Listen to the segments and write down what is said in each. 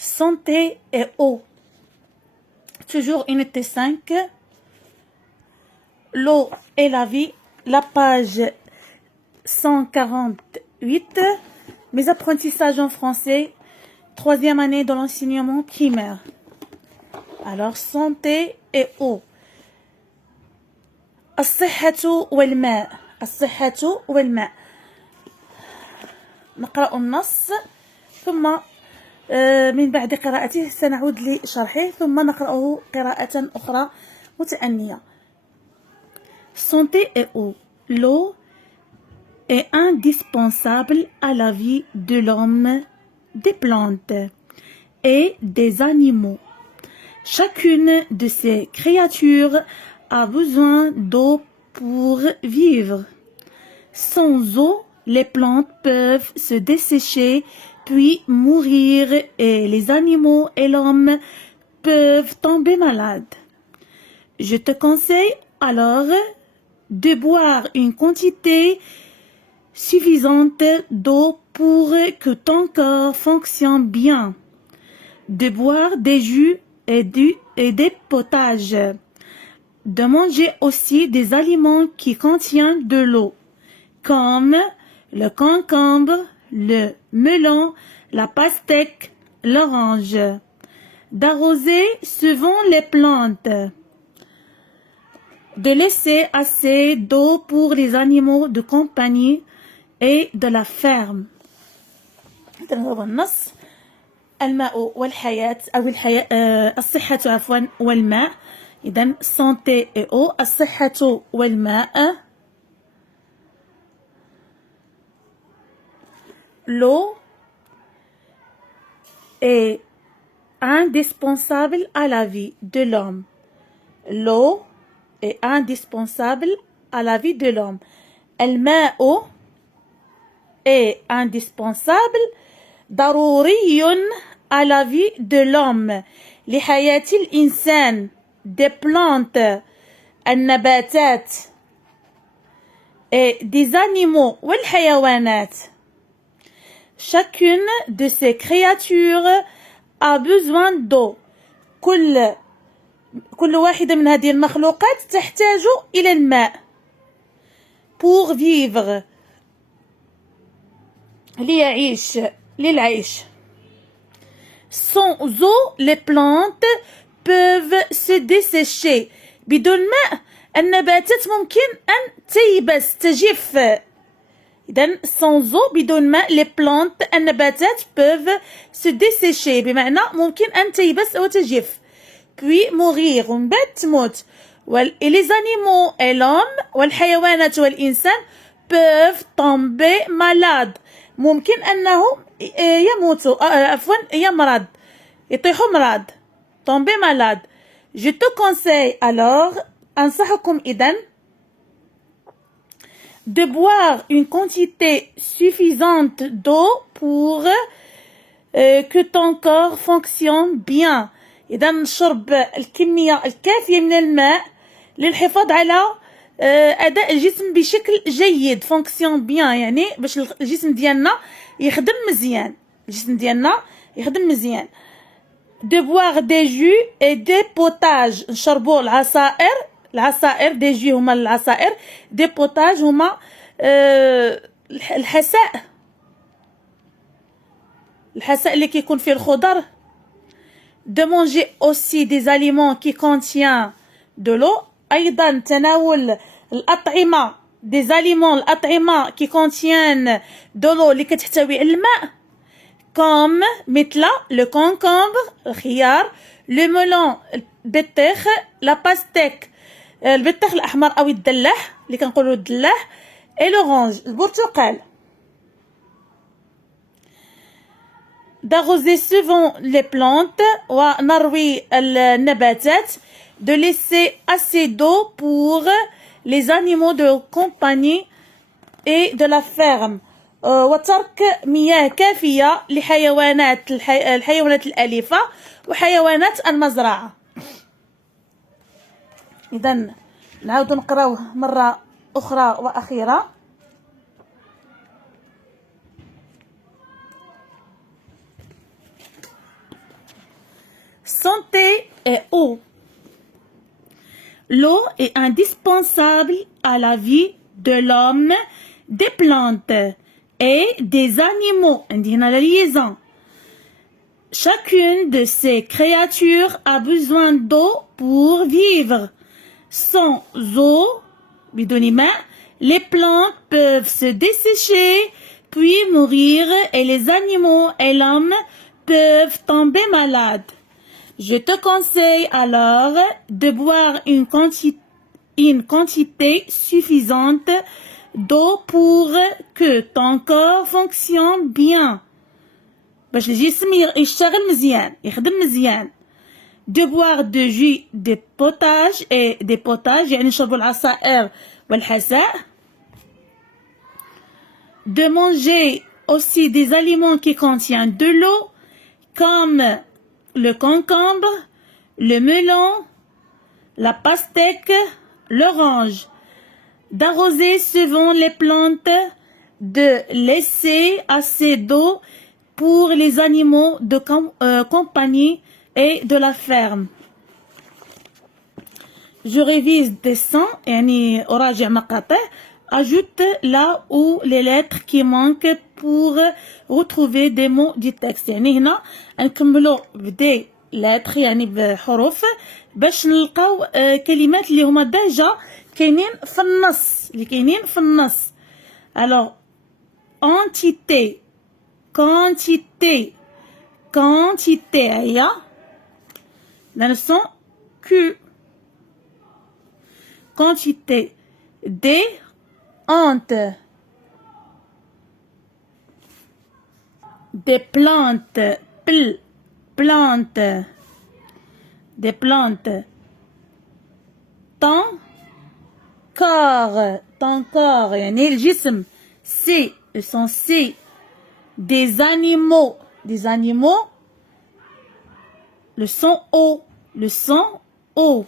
santé et eau. Toujours unité 5. L'eau et la vie. La page 148. Mes apprentissages en français. 3e année de l'enseignement primaire. Alors, santé et eau. الصحة والماء. الصحة والماء. نقرأ النص ثم من بعد قراءته سنعود لشرحه ثم نقرأه قراءة أخرى متأنية. Santé et eau. L'eau est indispensable à la vie de l'homme, des plantes et des animaux. Chacune de ces créatures a besoin d'eau pour vivre. Sans eau, les plantes peuvent se dessécher puis mourir et les animaux et l'homme peuvent tomber malades. Je te conseille alors de boire une quantité suffisante d'eau pour que ton corps fonctionne bien. De boire des jus et des potages. De manger aussi des aliments qui contiennent de l'eau, comme le concombre, le melon, la pastèque, l'orange. D'arroser souvent les plantes. De laisser assez d'eau pour les animaux de compagnie et de la ferme. النص الماء والحياة أو الصحة عفوا والماء. إذن santé et eau. الصحة والماء. L'eau est indispensable à la vie de l'homme. L'eau est indispensable à la vie de l'homme. الماء est indispensable ضروري à la vie de l'homme لحياة الإنسان des plantes النباتات et des animaux والحيوانات. Chacune de ces créatures a besoin d'eau. كل واحدة من هذه المخلوقات تحتاج إلى الماء pour vivre للعيش. Sans eau, les plantes peuvent se dessécher. بدون ماء النباتات ممكن أن تيبس تجف. إذن sans eau بدون ماء les plantes النباتات peuvent se dessécher بمعنى ممكن أن تيبس أو تجف. Puis mourir ومن بعد تموت. Les animaux et l'homme والحيوانات والإنسان peuvent tomber malades. ممكن أنهم يموتوا عفوا يمرض يطيحوا مرض. tomber malade. Je te conseille alors أنصحكم إذن de boire une quantité suffisante d'eau pour que ton corps fonctionne bien. إذا نشرب الكمية الكافية من الماء للحفاظ على أداء الجسم بشكل جيد. فونكسيون بيان يعني باش الجسم ديالنا يخدم مزيان. de boire des jus et des potages. نشربوا العصائر des jus هما العصائر des potages هما الحساء اللي كيكون فيه الخضر. de manger aussi des aliments qui contiennent de l'eau. أيضا تناول الأطعمة الأطعمة qui contiennent de l'eau اللي كتحتوي على الماء comme مثل le concombre الخيار le melon البطيخ la pastèque البطيخ الأحمر أو الدلاح اللي كنقولوا الدلاح et l'orange البرتقال. d'arroser souvent les plantes ونروي النباتات. de laisser assez d'eau pour les animaux de compagnie et de la ferme. وترك مياه كافية لحيوانات الحيوانات الأليفة وحيوانات المزرعة. إذن نعاود نقراوه مرة أخرى وأخيرة. santé et eau. L'eau est indispensable à la vie de l'homme, des plantes et des animaux. عندنا la liaison. Chacune de ces créatures a besoin d'eau pour vivre. Sans eau, بدون ماء, les plantes peuvent se dessécher puis mourir et les animaux et l'homme peuvent tomber malades. Je te conseille alors de boire une quantité suffisante d'eau pour que ton corps fonctionne bien. باش الجسم يشتغل مزيان يخدم مزيان. De boire de jus de potage et des potages يعني نشربوا العصائر والحساء. De manger aussi des aliments qui contiennent de l'eau comme le concombre, le melon, la pastèque, l'orange. D'arroser souvent les plantes, de laisser assez d'eau pour les animaux de compagnie et de la ferme. Je révise des sons, يعني أراجع مقاطع. Ajoute là où les lettres qui manquent pour retrouver des mots du texte. يعني هنا نكملوا بدي lettres يعني بحروف باش نلقاو كلمات اللي هما ديجا كاينين في النص اللي كاينين في النص. Alors entité, quantité هي dans le son Q. Quantité des honte, des plantes, plantes, des plantes. Ton corps يعني الجسم. C'est le son C. Des animaux, le son O,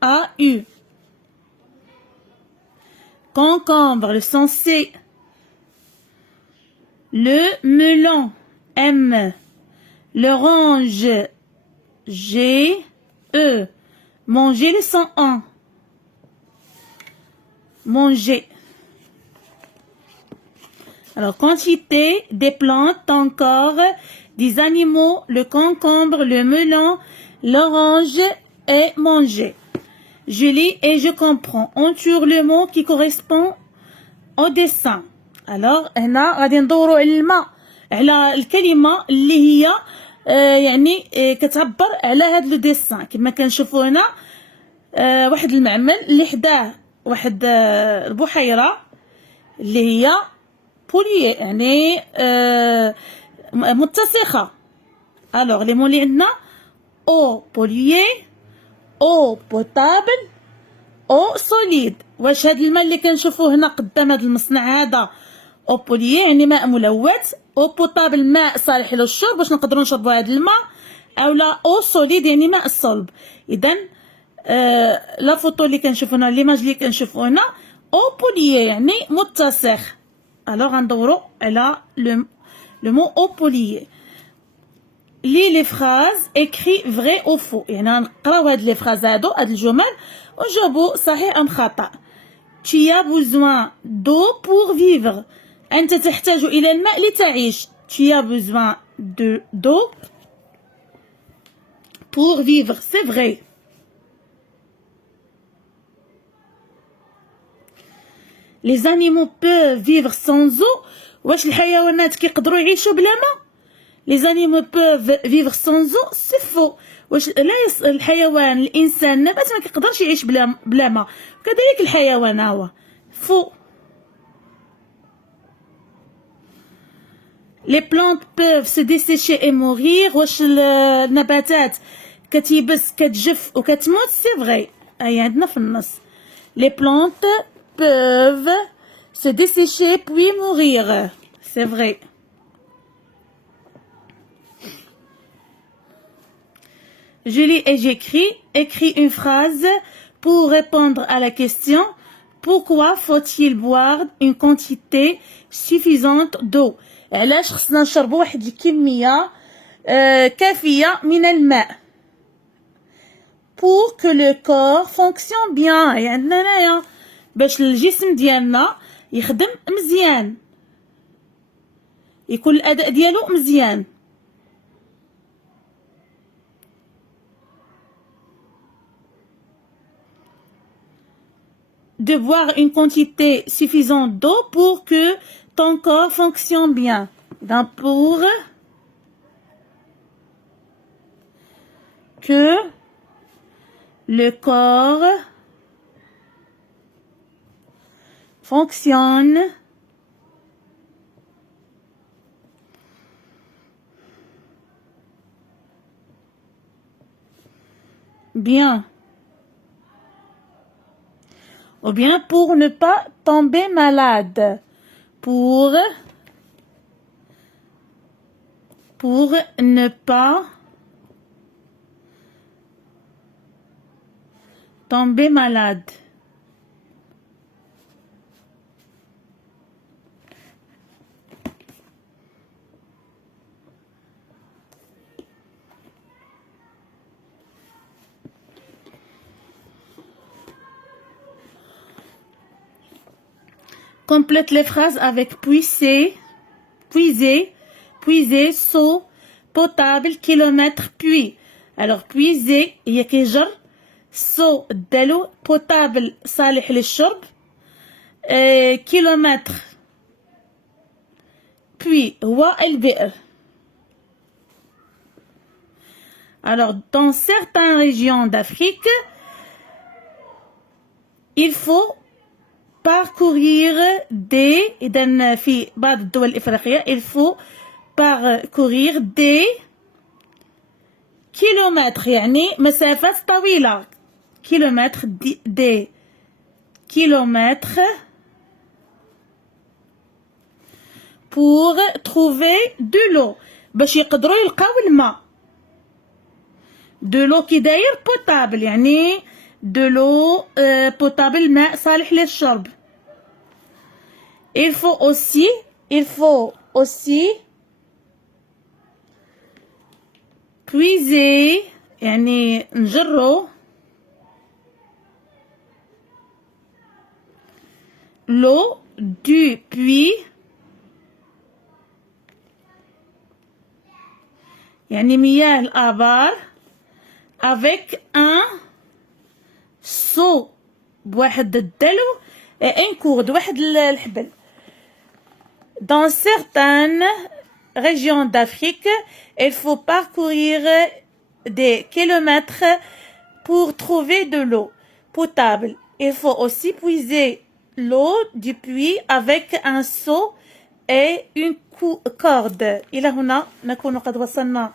A-U. Concombre, le son C. Le melon, M. L'orange, G-E. Manger, le son en. Manger. Alors, quantité des plantes, encore, des animaux, le concombre, le melon, l'orange et manger. Je lis et je comprends. Entoure le mot qui correspond au dessin. Alors, هنا غادي ندوروا على الماء على الكلمة اللي هي يعني كتعبر على هذا لو ديسان. كما كنشوفوا هنا واحد المعمل اللي حداه واحد البحيرة اللي هي بولي يعني متسخة. الوغ لي مون اللي عندنا او بوليي، او بوتابل، او سوليد. واش هاد الماء اللي كنشوفوه هنا قدام هاد المصنع هذا او بوليي يعني ماء ملوث، او بوتابل ماء صالح للشرب باش نقدروا نشربوا هاد الماء، اولا او سوليد يعني ماء الصلب. اذا لا فوتو اللي كنشوفو هنا ليماج اللي كنشوفو هنا او بوليي يعني متسخ. الوغ غندورو على لو مو او بوليي. لي لي فراز écrit vrai ou faux. يعني غنقراو هاد لي فراز هادو هاد الجمل ونجاوبو صحيح ام خطأ. Tu as besoin d'eau pour vivre. أنت تحتاج إلى الماء لتعيش. Tu as besoin d'eau pour vivre. C'est vrai. Les animaux peuvent vivre sans eau. واش الحيوانات كيقدروا يعيشوا بلا ماء؟ Les animaux peuvent vivre sans eau. C'est faux. واش لا الحيوان الانسان النبات ما كيقدرش يعيش بلا ماء، كذلك الحيوان هو فو. Les plantes peuvent se dessécher et mourir. واش النباتات كتيبس كتجف وكتموت؟ سي فري. هي عندنا في النص. Les plantes peuvent se dessécher puis mourir. C'est vrai. Je lis et j'écris. Écris une phrase pour répondre à la question. Pourquoi faut-il boire une quantité suffisante d'eau? علاش خصنا نشربوا واحد الكمية كافية من الماء؟ pour que le corps fonctionne bien. يعني عندنا هنايا باش الجسم ديالنا يخدم مزيان يكون الأداء ديالو مزيان. De boire une quantité suffisante d'eau pour que ton corps fonctionne bien. Donc pour que le corps fonctionne bien. Ou bien pour ne pas tomber malade. Pour ne pas tomber malade. Complète les phrases avec puiser, seau, potable, kilomètre, puits. Alors puiser هي كيجر seau دالو potable صالح للشرب kilomètre puits هو البئر. Alors dans certaines régions d'Afrique il faut parcourir إذن في بعض الدول الإفريقية il faut parcourir des kilomètres يعني مسافات طويلة kilomètres des kilomètres pour trouver de l'eau باش يقدروا يلقاو الماء de l'eau كي داير potable يعني de l'eau potable ماء صالح للشرب. Il faut aussi puiser يعني نجرو l'eau du puits يعني مياه الآبار avec un seau بواحد الدلو un gourde واحد الحبل. Dans certaines régions d'Afrique, il faut parcourir des kilomètres pour trouver de l'eau potable. Il faut aussi puiser l'eau du puits avec un seau et une corde. إلى هنا نكون قد وصلنا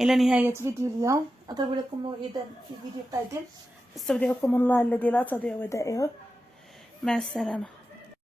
إلى نهاية فيديو اليوم. أضرب لكم موعدا في فيديو قادم. استودعكم الله الذي لا تضيع ودائعه. مع السلامة.